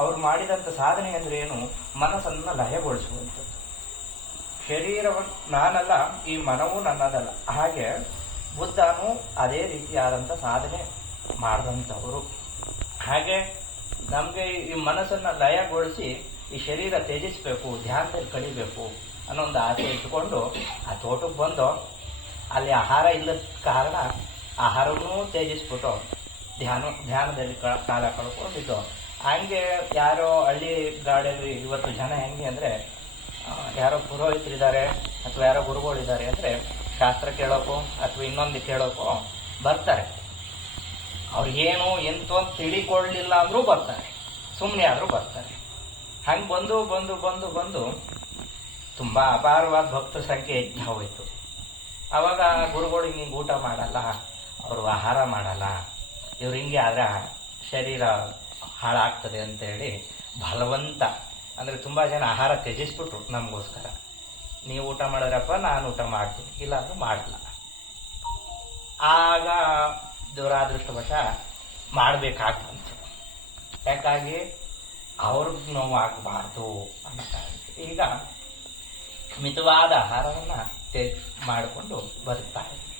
ಅವ್ರು ಮಾಡಿದಂಥ ಸಾಧನೆ ಅಂದ್ರೆ ಏನು? ಮನಸ್ಸನ್ನು ಲಯಗೊಳಿಸುವಂಥದ್ದು. ಶರೀರವನ್ನು ನಾನಲ್ಲ, ಈ ಮನವೂ ನನ್ನದಲ್ಲ. ಹಾಗೆ ಬುದ್ಧನು ಅದೇ ರೀತಿಯಾದಂಥ ಸಾಧನೆ ಮಾಡಿದಂಥವರು. ಹಾಗೆ ನಮಗೆ ಈ ಮನಸ್ಸನ್ನು ಲಯಗೊಳಿಸಿ ಈ ಶರೀರ ತ್ಯಜಿಸಬೇಕು, ಧ್ಯಾನದಲ್ಲಿ ಕಳಿಬೇಕು ಅನ್ನೋ ಒಂದು ಆಸೆ ಇಟ್ಕೊಂಡು ಆ ತೋಟಕ್ಕೆ ಬಂದು ಅಲ್ಲಿ ಆಹಾರ ಇಲ್ಲದ ಕಾರಣ ಆಹಾರವನ್ನೂ ತ್ಯಜಿಸ್ಬಿಟ್ಟು ಧ್ಯಾನದಲ್ಲಿ ಕಾಲ ಕಳ್ಕೊಂಡಿದ್ದು. ಹಂಗೆ ಯಾರೋ ಹಳ್ಳಿ ಗಾಡಿಯಲ್ಲಿ ಇವತ್ತು ಜನ ಹೆಂಗೆ ಅಂದರೆ, ಯಾರೋ ಪುರೋಹಿತರಿದ್ದಾರೆ ಅಥವಾ ಯಾರೋ ಗುರುಗಳಿದ್ದಾರೆ ಅಂದರೆ ಶಾಸ್ತ್ರ ಕೇಳೋಕ್ಕೋ ಅಥವಾ ಇನ್ನೊಂದು ಕೇಳೋಕ್ಕೋ ಬರ್ತಾರೆ. ಅವ್ರಿಗೇನು ಎಂತೂ ಅಂತ ತಿಳಿಕೊಳ್ಳಿಲ್ಲ ಅಂದರೂ ಬರ್ತಾರೆ, ಸುಮ್ಮನೆ ಆದರೂ ಬರ್ತಾರೆ. ಹಂಗೆ ಬಂದು ಬಂದು ಬಂದು ಬಂದು ತುಂಬ ಅಪಾರವಾದ ಭಕ್ತರ ಸಂಖ್ಯೆ ಹೆಚ್ಚು ಹೋಯಿತು. ಆವಾಗ ಗುರುಗಳು ಹಿಂಗೆ ಊಟ ಮಾಡಲ್ಲ, ಅವರು ಆಹಾರ ಮಾಡಲ್ಲ, ಇವ್ರು ಹಿಂಗೆ ಆದರೆ ಶರೀರ ಹಾಳಾಗ್ತದೆ ಅಂತೇಳಿ ಬಲವಂತ ಅಂದರೆ ತುಂಬ ಜನ ಆಹಾರ ತ್ಯಜಿಸ್ಬಿಟ್ರು ನಮಗೋಸ್ಕರ. ನೀವು ಊಟ ಮಾಡಿದ್ರಪ್ಪ, ನಾನು ಊಟ ಮಾಡ್ತೀನಿ, ಇಲ್ಲಾಂದ್ರೂ ಮಾಡಲ್ಲ. ಆಗ ದುರಾದೃಷ್ಟವಶ ಮಾಡಬೇಕಾಗ್ತಂತೆ. ಯಾಕಾಗಿ ಅವ್ರಿಗೆ ನೋವಾಗಬಾರ್ದು ಅನ್ನೋ ಕಾರಣಕ್ಕೆ ಈಗ ಮಿತವಾದ ಆಹಾರವನ್ನು ಮಾಡಿಕೊಂಡು ಬದುಕ್ತಾ ಇದ್ದಾರೆ.